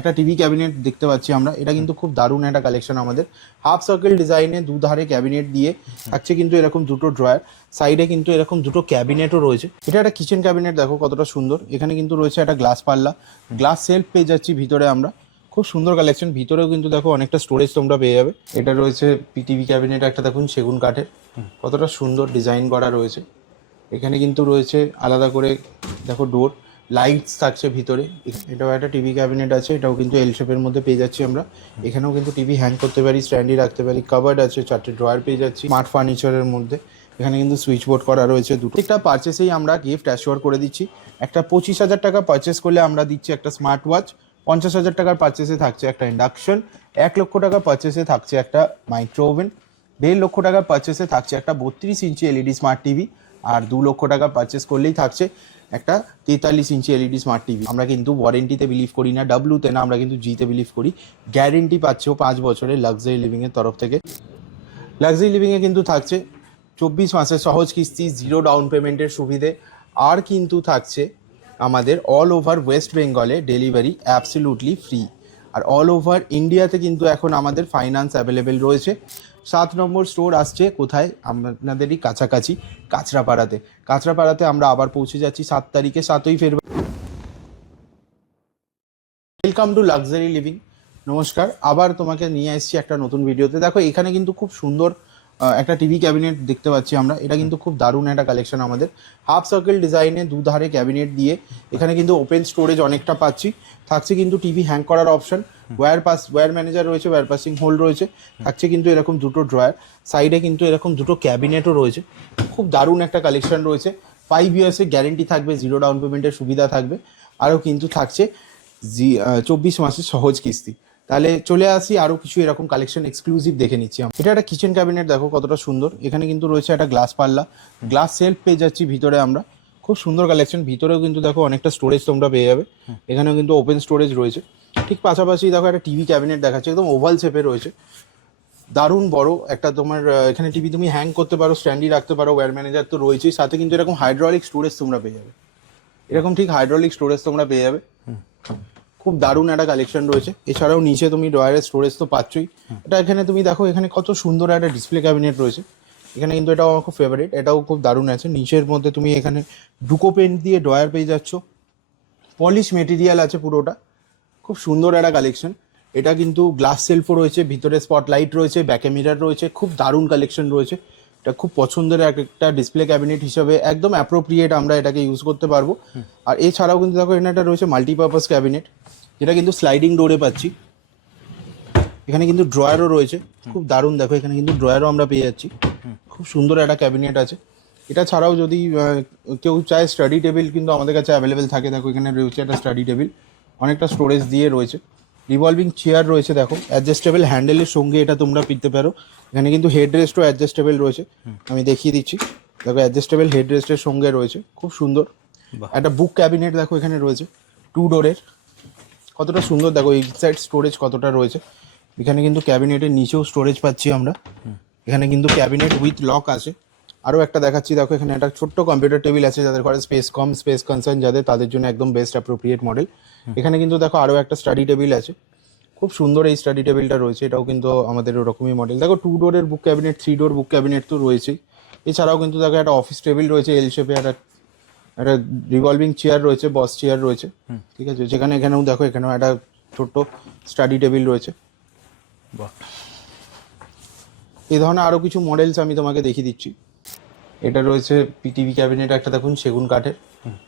একটা TV cabinet দেখতে পাচ্ছি আমরা, এটা কিন্তু খুব দারুণ একটা কালেকশন আমাদের। হাফ সার্কেল ডিজাইনে দুধারে ক্যাবিনেট দিয়ে থাকছে কিন্তু এরকম দুটো ড্রয়ার, সাইডে কিন্তু এরকম দুটো ক্যাবিনেটও রয়েছে। এটা একটা কিচেন ক্যাবিনেট, দেখো কতটা সুন্দর। এখানে কিন্তু রয়েছে একটা গ্লাস পাল্লা, গ্লাস সেলফ পেয়ে যাচ্ছি ভিতরে আমরা। খুব সুন্দর কালেকশন, ভিতরেও কিন্তু দেখো অনেকটা স্টোরেজ তোমরা পেয়ে যাবে। এটা রয়েছে টিভি ক্যাবিনেট একটা, দেখুন সেগুন কাঠের, কতটা সুন্দর ডিজাইন করা রয়েছে। এখানে কিন্তু রয়েছে আলাদা করে দেখো ডোর, লাইটস থাকছে ভিতরে। এটাও একটা টিভি ক্যাবিনেট আছে, এটাও কিন্তু এল শেপের মধ্যে পেয়ে যাচ্ছি আমরা। এখানেও কিন্তু টিভি হ্যাং করতে পারি, স্ট্যান্ডি রাখতে পারি, কাভার্ড আছে, 4টে ড্রয়ার পেয়ে যাচ্ছি স্মার্ট ফার্নিচারের মধ্যে। এখানে কিন্তু সুইচ বোর্ড করা রয়েছে দুটো। একটা পারচেসেই আমরা গিফট অ্যাসিওর করে দিচ্ছি। একটা 25,000 টাকা পারচেস করলে আমরা দিচ্ছি একটা স্মার্ট ওয়াচ, 50,000 টাকার পারচেসে থাকছে একটা ইন্ডাকশন, 1 লক্ষ টাকা পারচেসে থাকছে একটা মাইক্রো ওভেন, 1.5 লক্ষ টাকার পারচেসে থাকছে একটা 32 ইঞ্চি এলইডি স্মার্ট টিভি, আর 2 লক্ষ টাকা পারচেস করলেই থাকছে একটা 43 ইঞ্চি এলইডি স্মার্ট টিভি। আমরা কিন্তু ওয়ারেন্টিতে বিলিভ করি না, ডাব্লুতে না, আমরা কিন্তু জিতে বিলিভ করি। গ্যারেন্টি পাচ্ছেও 5 বছরের লাক্সারি লিভিংয়ের তরফ থেকে। লাক্সারি লিভিংয়ে কিন্তু থাকছে 24 মাসের সহজ কিস্তি, 0 ডাউন পেমেন্টের সুবিধে, আর কিন্তু থাকছে আমাদের অল ওভার ওয়েস্ট বেঙ্গলে ডেলিভারি অ্যাবসলিউটলি ফ্রি। আর অল ওভার ইন্ডিয়াতে কিন্তু এখন আমাদের ফাইন্যান্স অ্যাভেলেবেল রয়েছে। 7 নম্বর স্টোর আসছে কোথায়? আপনাদেরই কাছাকাছি, কাঁচরাপাড়াতে। কাঁচরাপাড়াতে আমরা আবার পৌঁছে যাচ্ছি 7 তারিখে, 7ই ফেব্রুয়ারি। Welcome to luxury living. নমস্কার, আবার তোমাকে নিয়ে এসেছি একটা নতুন ভিডিওতে। দেখো এখানে কিন্তু খুব সুন্দর একটা টিভি ক্যাবিনেট দেখতে পাচ্ছি আমরা। এটা কিন্তু খুব দারুণ একটা কালেকশন আমাদের। হাফ সার্কেল ডিজাইনে দুধারে ক্যাবিনেট দিয়ে এখানে কিন্তু ওপেন স্টোরেজ অনেকটা পাচ্ছি। থাকছে কিন্তু টিভি হ্যাং করার অপশন, ওয়্যার ম্যানেজার রয়েছে, ওয়্যার পাসিং হোল্ড রয়েছে, থাকছে কিন্তু এরকম দুটো ড্রয়ার, সাইডে কিন্তু এরকম দুটো ক্যাবিনেটও রয়েছে। খুব দারুণ একটা কালেকশন রয়েছে। 5 ইয়ার্সের গ্যারেন্টি থাকবে, 0 ডাউন পেমেন্টের সুবিধা থাকবে, আরও কিন্তু থাকছে 24 মাসের সহজ কিস্তি। তাহলে চলে আসি আরও কিছু এরকম কালেকশন এক্সক্লুসিভ দেখে নিচ্ছি। এটা একটা কিচেন ক্যাবিনেট, দেখো কতটা সুন্দর। এখানে কিন্তু রয়েছে একটা গ্লাস পাল্লা, গ্লাস সেলফ পেয়ে যাচ্ছি ভিতরে আমরা। খুব সুন্দর কালেকশন, ভিতরেও কিন্তু দেখো অনেকটা স্টোরেজ তোমরা পেয়ে যাবে। এখানেও কিন্তু ওপেন স্টোরেজ রয়েছে। ঠিক পাশাপাশি দেখো একটা টিভি ক্যাবিনেট দেখাচ্ছে, একদম ওভাল শেপে রয়েছে, দারুণ বড় একটা। তোমার এখানে টিভি তুমি হ্যাং করতে পারো, স্ট্যান্ডি রাখতে পারো, ওয়্যার ম্যানেজার তো রয়েছেই, সাথে কিন্তু এরকম হাইড্রোলিক স্টোরেজ তোমরা পেয়ে যাবে। এরকম ঠিক হাইড্রোলিক স্টোরেজ তোমরা পেয়ে যাবে। খুব দারুণ একটা কালেকশন রয়েছে। এছাড়াও নিচে তুমি ড্রয়ারের স্টোরেজ তো পাচ্ছই। এটা এখানে তুমি দেখো, এখানে কত সুন্দর একটা ডিসপ্লে ক্যাবিনেট রয়েছে। এখানে কিন্তু এটাও আমার খুব ফেভারিট, এটাও খুব দারুণ আছে। নিচের মধ্যে তুমি এখানে ডুকো পেন্ট দিয়ে ড্রয়ার পেয়ে যাচ্ছ, পলিশ মেটেরিয়াল আছে পুরোটা। খুব সুন্দর একটা কালেকশন। এটা কিন্তু গ্লাস সেলফও রয়েছে, ভিতরে স্পটলাইট রয়েছে, ব্যাকে মিরার রয়েছে, খুব দারুণ কালেকশন রয়েছে। এটা খুব পছন্দের একটা ডিসপ্লে ক্যাবিনেট হিসাবে একদম অ্যাপ্রোপ্রিয়েট, আমরা এটাকে ইউজ করতে পারবো। আর এছাড়াও কিন্তু দেখো এখানে একটা রয়েছে মাল্টিপারপাস ক্যাবিনেট, যেটা কিন্তু স্লাইডিং ডোরে পাচ্ছি। এখানে কিন্তু ড্রয়ারও রয়েছে, খুব দারুণ। দেখো এখানে কিন্তু ড্রয়ারও আমরা পেয়ে যাচ্ছি। খুব সুন্দর একটা ক্যাবিনেট আছে। এটা ছাড়াও যদি কেউ চায় স্টাডি টেবিল কিন্তু আমাদের কাছে অ্যাভেলেবেল থাকে। দেখো এখানে রয়েছে একটা স্টাডি টেবিল, অনেকটা স্টোরেজ দিয়ে রয়েছে। রিভলভিং চেয়ার রয়েছে, দেখো অ্যাডজাস্টেবল হ্যান্ডেলের সঙ্গে এটা তোমরা পেতে পারো। এখানে কিন্তু হেড রেস্টও অ্যাডজাস্টেবল রয়েছে, আমি দেখিয়ে দিচ্ছি। দেখো অ্যাডজাস্টেবল হেড রেস্টের সঙ্গে রয়েছে, খুব সুন্দর। একটা বুক ক্যাবিনেট দেখো এখানে রয়েছে 2 ডোরের, কতটা সুন্দর। দেখো ইনসাইড স্টোরেজ কতটা রয়েছে। এখানে কিন্তু ক্যাবিনেটের নিচেও স্টোরেজ পাচ্ছি আমরা। এখানে কিন্তু ক্যাবিনেট উইথ লক আছে। আরও একটা দেখাচ্ছি, দেখো এখানে একটা ছোট্ট কম্পিউটার টেবিল আছে, যাদের ঘরে স্পেস কম, স্পেস কনসার্ন যাদের, তাদের জন্য একদম বেস্ট অ্যাপ্রোপ্রিয়েট মডেল। এখানে কিন্তু দেখো আরও একটা স্টাডি টেবিল আছে, খুব সুন্দর এই স্টাডি টেবিলটা রয়েছে। এটাও কিন্তু আমাদের ওরকমই মডেল। দেখো 2 ডোরের বুক ক্যাবিনেট, 3 ডোর বুক ক্যাবিনেট তো রয়েছেই। এছাড়াও কিন্তু দেখো একটা অফিস টেবিল রয়েছে এল শেপে, একটা রিভলভিং চেয়ার রয়েছে, বস চেয়ার রয়েছে, ঠিক আছে। যেখানে এখানেও দেখো এখানেও একটা ছোট্ট স্টাডি টেবিল রয়েছে। এই ধরনের আরও কিছু মডেলস আমি তোমাকে দেখিয়ে দিচ্ছি। এটা রয়েছে টিভি ক্যাবিনেট একটা, দেখুন সেগুন কাঠের,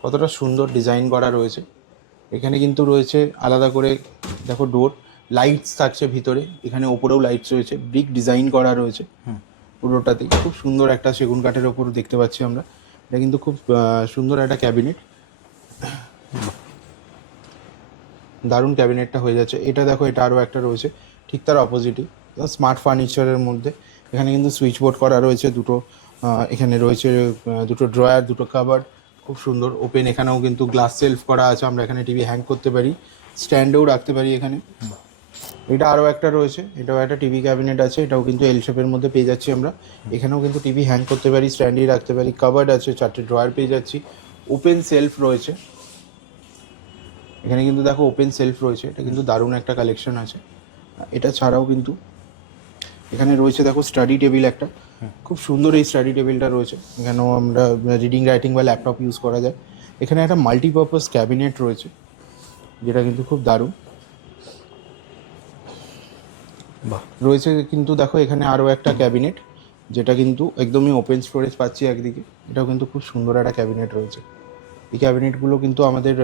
কতটা সুন্দর ডিজাইন করা রয়েছে। এখানে কিন্তু রয়েছে আলাদা করে দেখো ডোর, লাইটস থাকছে ভিতরে। এখানে ওপরেও লাইটস রয়েছে, ব্রিক ডিজাইন করা রয়েছে পুরোটাতেই। খুব সুন্দর একটা সেগুন কাঠের ওপর দেখতে পাচ্ছি আমরা। এটা কিন্তু খুব সুন্দর একটা ক্যাবিনেট, দারুণ ক্যাবিনেটটা হয়ে যাচ্ছে। এটা দেখো, এটা আরও একটা রয়েছে ঠিক তার অপোজিটই, স্মার্ট ফার্নিচারের মধ্যে। এখানে কিন্তু সুইচ বোর্ড করা রয়েছে দুটো। এখানে রয়েছে দুটো ড্রয়ার, দুটো কাভার্ড, খুব সুন্দর ওপেন। এখানেও কিন্তু গ্লাস সেলফ করা আছে, আমরা এখানে টিভি হ্যাং করতে পারি, স্ট্যান্ডেও রাখতে পারি এখানে। এটা আরও একটা রয়েছে, এটাও একটা টিভি ক্যাবিনেট আছে, এটাও কিন্তু এল শেপের মধ্যে পেয়ে যাচ্ছি আমরা। এখানেও কিন্তু টিভি হ্যাং করতে পারি, স্ট্যান্ডই রাখতে পারি, কাভার্ড আছে, 4টে ড্রয়ার পেয়ে যাচ্ছি, ওপেন সেলফ রয়েছে। এখানে কিন্তু দেখো ওপেন সেলফ রয়েছে, এটা কিন্তু দারুণ একটা কালেকশন আছে। এটা ছাড়াও কিন্তু এখানে রয়েছে দেখো স্টাডি টেবিল একটা, খুব সুন্দর এই স্টাডি টেবিলটা রয়েছে। এখানেও আমরা রিডিং রাইটিং বা ল্যাপটপ ইউজ করা যায়। এখানে একটা মাল্টিপারপাস ক্যাবিনেট রয়েছে, যেটা কিন্তু খুব দারুণ রয়েছে। কিন্তু দেখো এখানে আরও একটা ক্যাবিনেট, যেটা কিন্তু একদমই ওপেন স্টোরেজ পাচ্ছি একদিকে। এটাও কিন্তু খুব সুন্দর একটা ক্যাবিনেট রয়েছে। এই ক্যাবিনেটগুলো কিন্তু আমাদের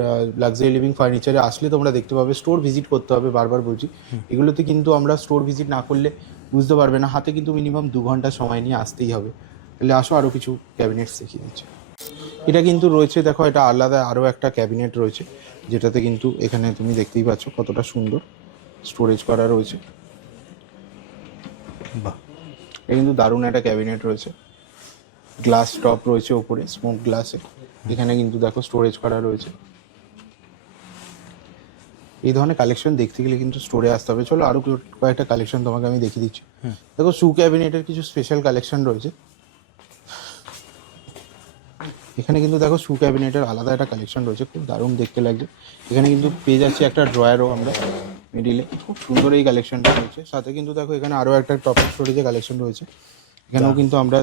লাক্সারি লিভিং ফার্নিচারে আসলে তোমরা দেখতে পাবে। স্টোর ভিজিট করতে হবে, বারবার বলছি। এগুলোতে কিন্তু আমরা স্টোর ভিজিট না করলে বুঝতে পারবে না, হাতে কিন্তু মিনিমাম 2 ঘন্টা সময় নিয়ে আসতেই হবে। তাহলে আসো আরও কিছু ক্যাবিনেটস দেখিয়ে দিচ্ছি। এটা কিন্তু রয়েছে দেখো, এটা আলাদা আরও একটা ক্যাবিনেট রয়েছে, যেটাতে কিন্তু এখানে তুমি দেখতেই পাচ্ছ কতটা সুন্দর স্টোরেজ করা রয়েছে। বাহ, এটা কিন্তু দারুণ একটা ক্যাবিনেট রয়েছে, গ্লাস টপ রয়েছে ওপরে, স্মোক গ্লাসে। এখানে কিন্তু দেখো স্টোরেজ করা রয়েছে। এই ধরনের কালেকশন দেখতে গেলে কিন্তু স্টোরে আসতে হবে। চলো আরও কয়েকটা কালেকশন তোমাকে আমি দেখিয়ে দিচ্ছি। দেখো শু ক্যাবিনেটের কিছু স্পেশাল কালেকশন রয়েছে এখানে। কিন্তু দেখো শু ক্যাবিনেটের আলাদা একটা কালেকশন রয়েছে, খুব দারুণ দেখতে লাগছে। এখানে কিন্তু পেয়ে যাচ্ছি একটা ড্রয়ারও আমরা মিডিলে, খুব সুন্দর এই কালেকশনটা রয়েছে। সাথে কিন্তু দেখো এখানে আরও একটা টপ স্টোরেজের কালেকশন রয়েছে। এখানেও কিন্তু আমরা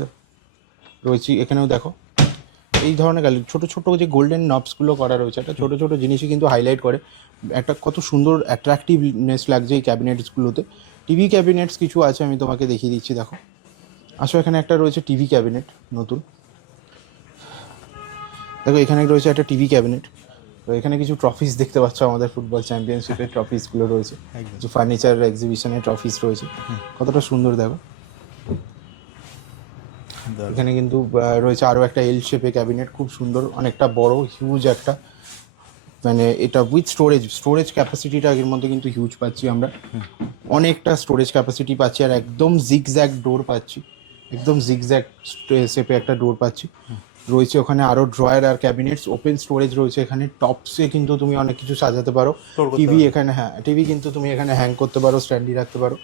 রয়েছি। এখানেও দেখো এই ধরনের ছোটো ছোটো যে গোল্ডেন নবসগুলো করা রয়েছে, একটা ছোটো ছোটো জিনিসই কিন্তু হাইলাইট করে একটা কত সুন্দর অ্যাট্রাকটিভনেস লাগছে এই ক্যাবিনেটসগুলোতে। টিভি ক্যাবিনেটস কিছু আছে, আমি তোমাকে দেখিয়ে দিচ্ছি। দেখো আসো, এখানে একটা রয়েছে টিভি ক্যাবিনেট নতুন। দেখো এখানে রয়েছে একটা টিভি ক্যাবিনেট। তো এখানে কিছু ট্রফিস দেখতে পাচ্ছ, আমাদের ফুটবল চ্যাম্পিয়নশিপের ট্রফিসগুলো রয়েছে, কিছু ফার্নিচার এক্সিবিশনের ট্রফিস রয়েছে। কতটা সুন্দর দেখো। এখানে কিন্তু রয়েছে আরও একটা এল শেপে ক্যাবিনেট, খুব সুন্দর, অনেকটা বড়, হিউজ একটা, মানে এটা উইথ স্টোরেজ ক্যাপাসিটিটা এর মধ্যে কিন্তু হিউজ পাচ্ছি আমরা। অনেকটা স্টোরেজ ক্যাপাসিটি পাচ্ছি, আর একদম জিগজ্যাগ ডোর পাচ্ছি, একদম জিগজ্যাগ শেপে একটা ডোর পাচ্ছি। রয়েছে ওখানে আরও ড্রয়ার আর ক্যাবিনেটস, ওপেন স্টোরেজ রয়েছে এখানে। টপসে কিন্তু তুমি অনেক কিছু সাজাতে পারো। টিভি এখানে, হ্যাঁ টিভি কিন্তু তুমি এখানে হ্যাং করতে পারো, স্ট্যান্ডি রাখতে পারো,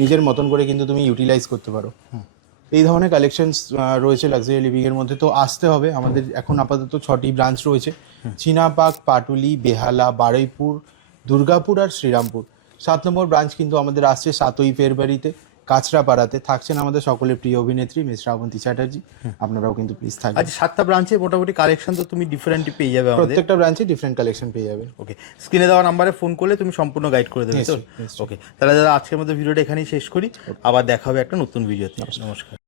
নিজের মতন করে কিন্তু তুমি ইউটিলাইজ করতে পারো। এই ধরনের কালেকশনস রয়েছে লাক্সারি লিভিং এর মধ্যে। তো আসতে হবে। আমাদের এখন আপাতত 6টি ব্রাঞ্চ রয়েছে, চিনাপাক, পাটুলি, বেহালা, বারুইপুর, দুর্গাপুর আর শ্রীরামপুর। 7 নম্বর ব্রাঞ্চ কিন্তু আমাদের আসছে 7ই ফেব্রুয়ারিতে কাঁচরাপাড়াতে। থাকছেন আমাদের সকলের প্রিয় অভিনেত্রী মিস শ্রাবন্তী চ্যাটার্জি। আপনারাও কিন্তু প্লিজ থাকবেন। আচ্ছা, 7টা ব্রাঞ্চে মোটামুটি কালেকশন তো তুমি ডিফারেন্ট পেয়ে যাবে আমাদের। প্রত্যেকটা ব্রাঞ্চে ডিফারেন্ট কালেকশন পেয়ে যাবে। ওকে, স্ক্রিনে দেওয়া নাম্বারে ফোন করলে তুমি সম্পূর্ণ গাইড করে দেবে তো? ওকে, তাহলে দাদা আজকের মতো ভিডিওটা এখানেই শেষ করি, আবার দেখা হবে একটা নতুন ভিডিওতে। নমস্কার।